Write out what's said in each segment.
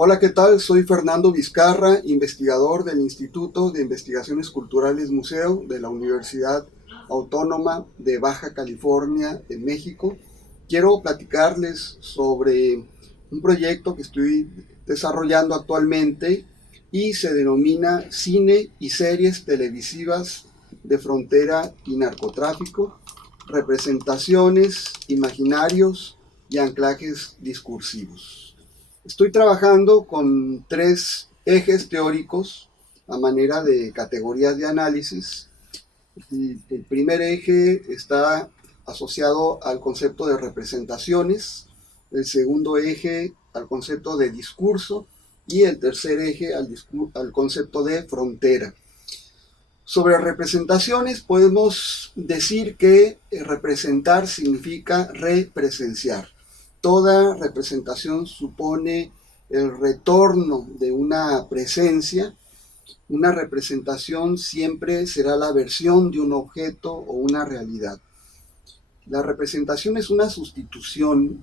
Hola, ¿qué tal? Soy Fernando Vizcarra, investigador del Instituto de Investigaciones Culturales Museo de la Universidad Autónoma de Baja California en México. Quiero platicarles sobre un proyecto que estoy desarrollando actualmente y se denomina Cine y Series Televisivas de Frontera y Narcotráfico, Representaciones, Imaginarios y Anclajes Discursivos. Estoy trabajando con tres ejes teóricos a manera de categorías de análisis. El primer eje está asociado al concepto de representaciones, el segundo eje al concepto de discurso y el tercer eje al concepto de frontera. Sobre representaciones podemos decir que representar significa represenciar. Toda representación supone el retorno de una presencia. Una representación siempre será la versión de un objeto o una realidad. La representación es una sustitución,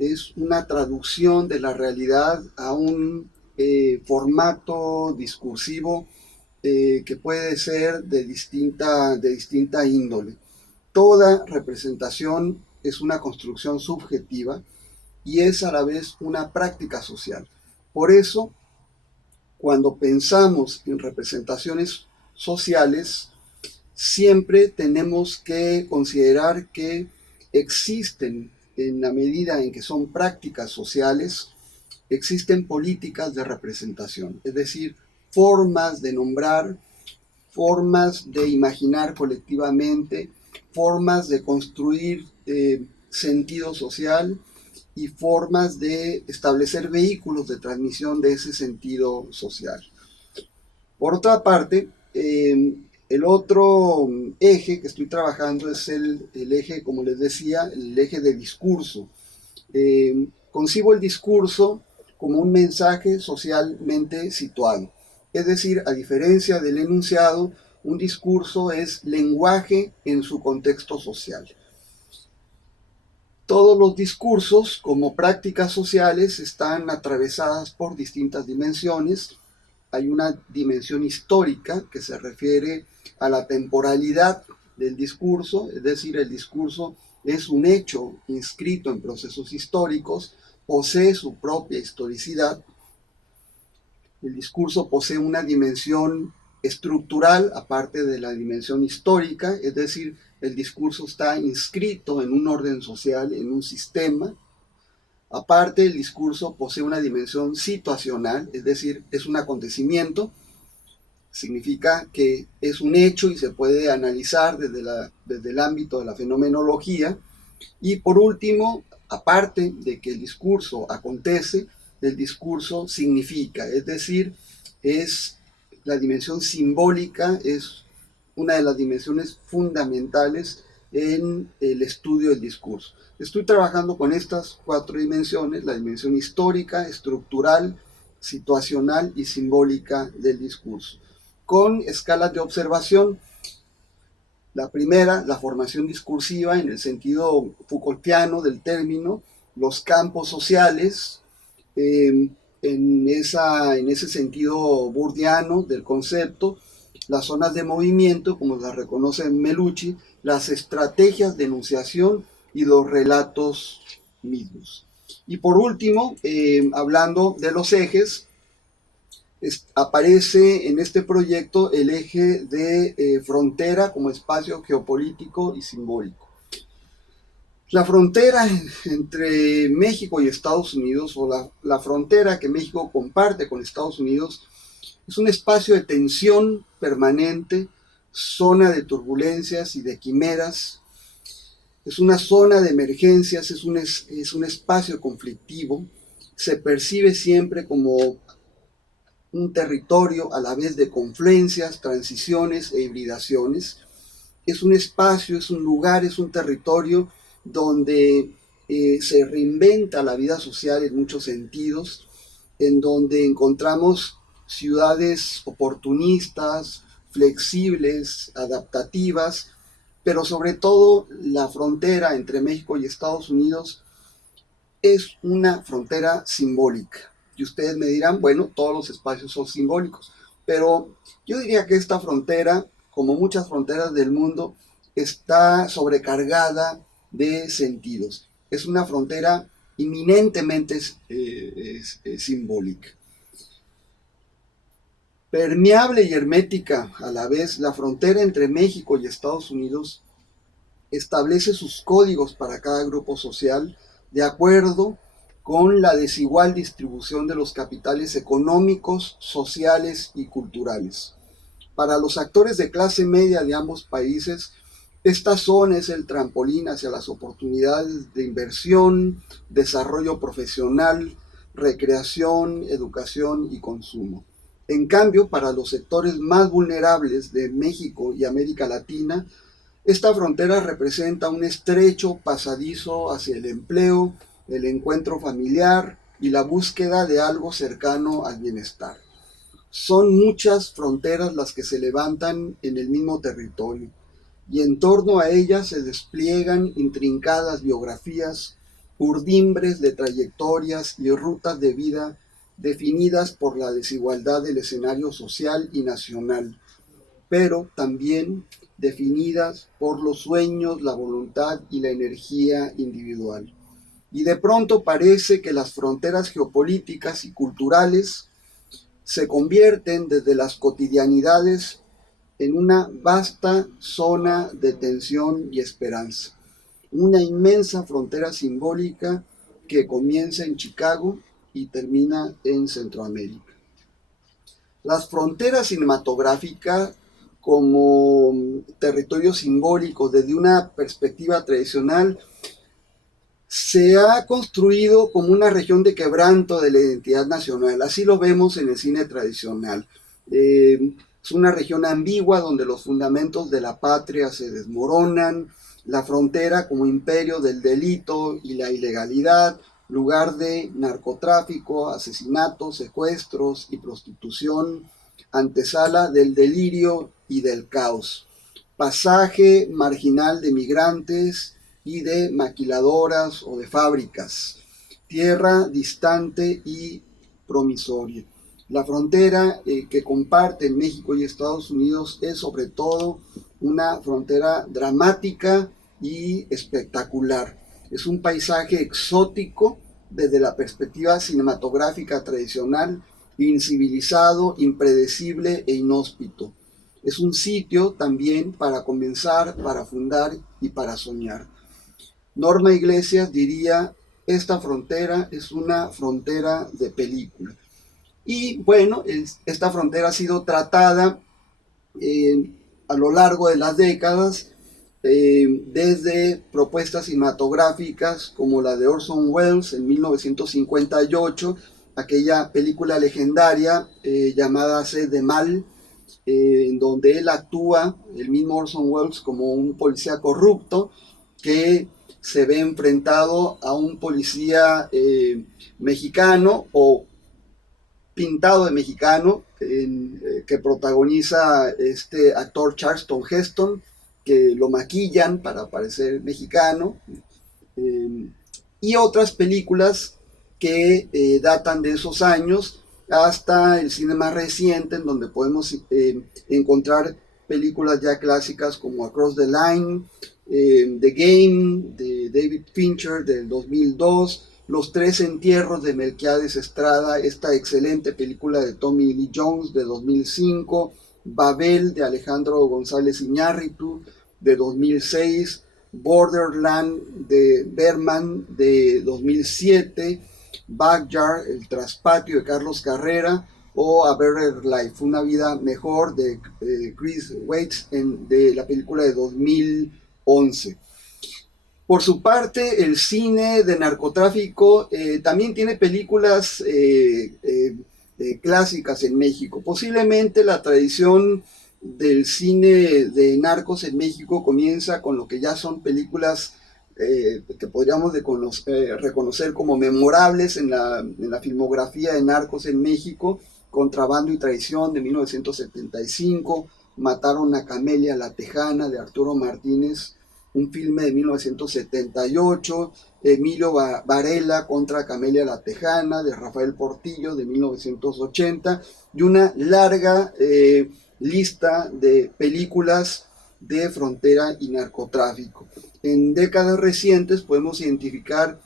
es una traducción de la realidad a un formato discursivo que puede ser de distinta índole. Toda representación es una construcción subjetiva y es a la vez una práctica social. Por eso, cuando pensamos en representaciones sociales, siempre tenemos que considerar que existen, en la medida en que son prácticas sociales, existen políticas de representación, es decir, formas de nombrar, formas de imaginar colectivamente, formas de construir sentido social y formas de establecer vehículos de transmisión de ese sentido social. Por otra parte, el otro eje que estoy trabajando es el eje, como les decía, el eje de discurso. Concibo el discurso como un mensaje socialmente situado. Es decir, a diferencia del enunciado, un discurso es lenguaje en su contexto social. Todos los discursos, como prácticas sociales, están atravesadas por distintas dimensiones. Hay una dimensión histórica que se refiere a la temporalidad del discurso, es decir, el discurso es un hecho inscrito en procesos históricos, posee su propia historicidad. El discurso posee una dimensión estructural aparte de la dimensión histórica, es decir, el discurso está inscrito en un orden social, en un sistema. Aparte, el discurso posee una dimensión situacional, es decir, es un acontecimiento, significa que es un hecho y se puede analizar desde el ámbito de la fenomenología. Y por último, aparte de que el discurso acontece, el discurso significa, es decir, es la dimensión simbólica, es una de las dimensiones fundamentales en el estudio del discurso. Estoy trabajando con estas cuatro dimensiones, la dimensión histórica, estructural, situacional y simbólica del discurso, con escalas de observación. La primera, la formación discursiva en el sentido Foucaultiano del término, los campos sociales, en ese sentido burdiano del concepto, las zonas de movimiento, como las reconoce Melucci, las estrategias de enunciación y los relatos mismos. Y por último, hablando de los ejes, aparece en este proyecto el eje de frontera como espacio geopolítico y simbólico. La frontera entre México y Estados Unidos, o la frontera que México comparte con Estados Unidos, es un espacio de tensión permanente, zona de turbulencias y de quimeras, es una zona de emergencias, es un espacio conflictivo, se percibe siempre como un territorio a la vez de confluencias, transiciones e hibridaciones. Es un espacio, es un lugar, es un territorio donde se reinventa la vida social en muchos sentidos, en donde encontramos ciudades oportunistas, flexibles, adaptativas, pero sobre todo la frontera entre México y Estados Unidos es una frontera simbólica. Y ustedes me dirán, bueno, todos los espacios son simbólicos. Pero yo diría que esta frontera, como muchas fronteras del mundo, está sobrecargada de sentidos. Es una frontera inminentemente simbólica. Permeable y hermética a la vez, la frontera entre México y Estados Unidos establece sus códigos para cada grupo social de acuerdo con la desigual distribución de los capitales económicos, sociales y culturales. Para los actores de clase media de ambos países, esta zona es el trampolín hacia las oportunidades de inversión, desarrollo profesional, recreación, educación y consumo. En cambio, para los sectores más vulnerables de México y América Latina, esta frontera representa un estrecho pasadizo hacia el empleo, el encuentro familiar y la búsqueda de algo cercano al bienestar. Son muchas fronteras las que se levantan en el mismo territorio, y en torno a ellas se despliegan intrincadas biografías, urdimbres de trayectorias y rutas de vida definidas por la desigualdad del escenario social y nacional, pero también definidas por los sueños, la voluntad y la energía individual. Y de pronto parece que las fronteras geopolíticas y culturales se convierten desde las cotidianidades en una vasta zona de tensión y esperanza. Una inmensa frontera simbólica que comienza en Chicago y termina en Centroamérica. Las fronteras cinematográficas como territorio simbólico desde una perspectiva tradicional se ha construido como una región de quebranto de la identidad nacional. Así lo vemos en el cine tradicional. Es una región ambigua donde los fundamentos de la patria se desmoronan, la frontera como imperio del delito y la ilegalidad, lugar de narcotráfico, asesinatos, secuestros y prostitución, antesala del delirio y del caos, pasaje marginal de migrantes y de maquiladoras o de fábricas, tierra distante y promisoria. La frontera que comparten México y Estados Unidos es sobre todo una frontera dramática y espectacular. Es un paisaje exótico desde la perspectiva cinematográfica tradicional, incivilizado, impredecible e inhóspito. Es un sitio también para comenzar, para fundar y para soñar. Norma Iglesias diría, esta frontera es una frontera de película. Y bueno, esta frontera ha sido tratada a lo largo de las décadas, desde propuestas cinematográficas como la de Orson Welles en 1958, aquella película legendaria llamada Sed de Mal, en donde él actúa, el mismo Orson Welles, como un policía corrupto que se ve enfrentado a un policía mexicano o pintado de mexicano, que protagoniza este actor Charlton Heston, que lo maquillan para parecer mexicano, y otras películas que datan de esos años hasta el cine más reciente, en donde podemos encontrar películas ya clásicas como Across the Line, The Game, de David Fincher, del 2002, Los Tres Entierros de Melquiades Estrada, esta excelente película de Tommy Lee Jones de 2005, Babel de Alejandro González Iñárritu de 2006, Borderland de Berman de 2007, Backyard, El Traspatio de Carlos Carrera, o A Better Life, Una Vida Mejor de Chris Weitz de la película de 2011. Por su parte, el cine de narcotráfico también tiene películas clásicas en México. Posiblemente la tradición del cine de narcos en México comienza con lo que ya son películas que podríamos reconocer como memorables en la filmografía de narcos en México: Contrabando y Traición de 1975, Mataron a Camelia la Tejana de Arturo Martínez, un filme de 1978, Emilio Varela contra Camelia la Tejana, de Rafael Portillo, de 1980, y una larga lista de películas de frontera y narcotráfico. En décadas recientes podemos identificar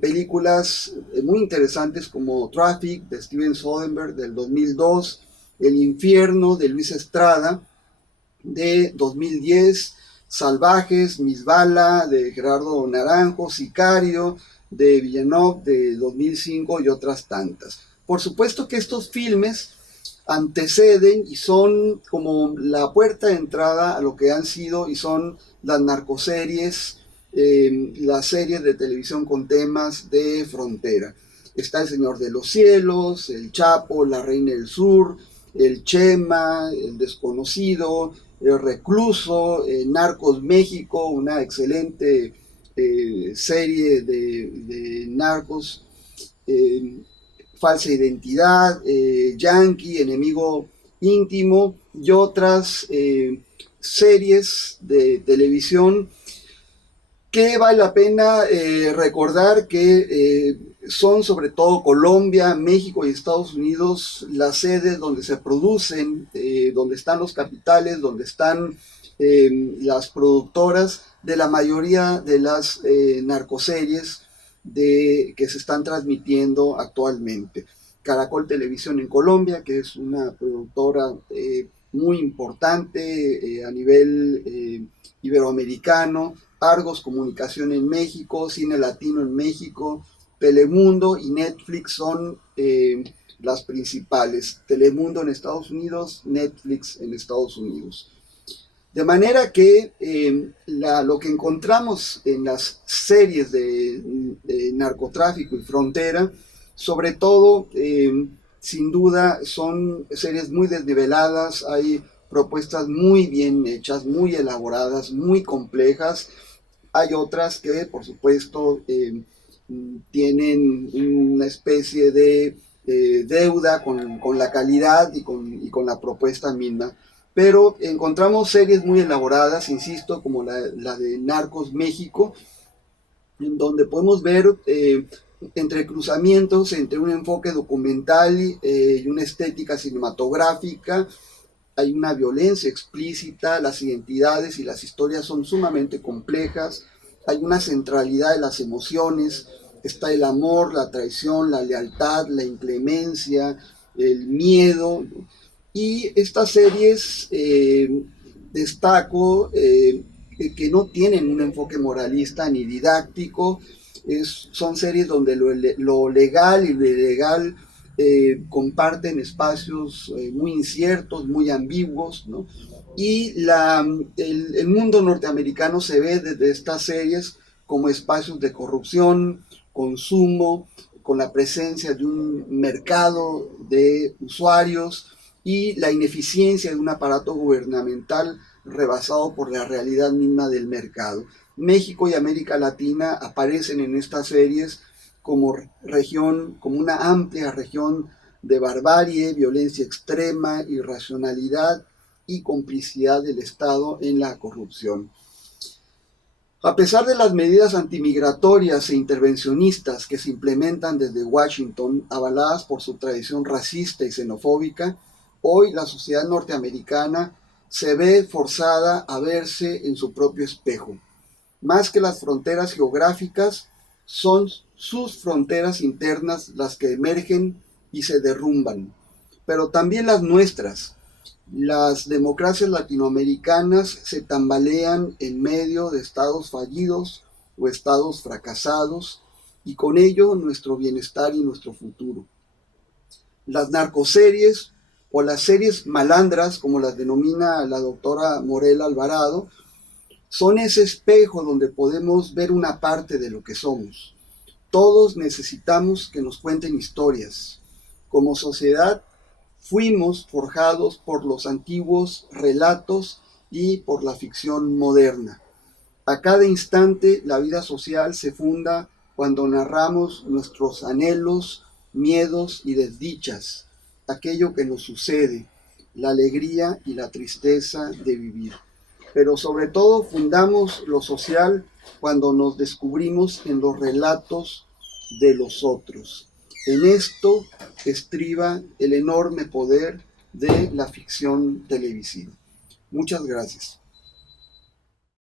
películas muy interesantes como Traffic, de Steven Soderbergh, del 2002, El Infierno, de Luis Estrada, de 2010, Salvajes, Misbala, de Gerardo Naranjo, Sicario, de Villeneuve, de 2005, y otras tantas. Por supuesto que estos filmes anteceden y son como la puerta de entrada a lo que han sido y son las narcoseries, las series de televisión con temas de frontera. Está El Señor de los Cielos, El Chapo, La Reina del Sur, El Chema, El Desconocido, El Recluso, Narcos México, una excelente serie de narcos, Falsa Identidad, Yankee, Enemigo Íntimo, y otras series de televisión que vale la pena recordar que son sobre todo Colombia, México y Estados Unidos las sedes donde se producen, donde están los capitales, donde están las productoras de la mayoría de las narcoseries que se están transmitiendo actualmente. Caracol Televisión en Colombia, que es una productora muy importante a nivel iberoamericano, Argos Comunicación en México, Cine Latino en México, Telemundo y Netflix son las principales. Telemundo en Estados Unidos, Netflix en Estados Unidos. De manera que lo que encontramos en las series de narcotráfico y frontera, sobre todo, sin duda, son series muy desniveladas, hay propuestas muy bien hechas, muy elaboradas, muy complejas. Hay otras que, por supuesto, tienen una especie de deuda con la calidad y con la propuesta misma. Pero encontramos series muy elaboradas, insisto, como la de Narcos México, en donde podemos ver entrecruzamientos entre un enfoque documental y una estética cinematográfica. Hay una violencia explícita, las identidades y las historias son sumamente complejas, hay una centralidad de las emociones, está el amor, la traición, la lealtad, la inclemencia, el miedo. Y estas series destaco que no tienen un enfoque moralista ni didáctico, son series donde lo legal y lo ilegal comparten espacios muy inciertos, muy ambiguos, ¿no? Y el mundo norteamericano se ve desde estas series como espacios de corrupción, consumo, con la presencia de un mercado de usuarios y la ineficiencia de un aparato gubernamental rebasado por la realidad misma del mercado. México y América Latina aparecen en estas series como región, como una amplia región de barbarie, violencia extrema, irracionalidad y complicidad del Estado en la corrupción. A pesar de las medidas antimigratorias e intervencionistas que se implementan desde Washington, avaladas por su tradición racista y xenofóbica, hoy la sociedad norteamericana se ve forzada a verse en su propio espejo. Más que las fronteras geográficas, son sus fronteras internas las que emergen y se derrumban, pero también las nuestras. Las democracias latinoamericanas se tambalean en medio de estados fallidos o estados fracasados, y con ello nuestro bienestar y nuestro futuro. Las narcoseries o las series malandras, como las denomina la doctora Morel Alvarado, son ese espejo donde podemos ver una parte de lo que somos. Todos necesitamos que nos cuenten historias. Como sociedad, fuimos forjados por los antiguos relatos y por la ficción moderna. A cada instante la vida social se funda cuando narramos nuestros anhelos, miedos y desdichas, aquello que nos sucede, la alegría y la tristeza de vivir. pero sobre todo fundamos lo social cuando nos descubrimos en los relatos de los otros. En esto estriba el enorme poder de la ficción televisiva. Muchas gracias.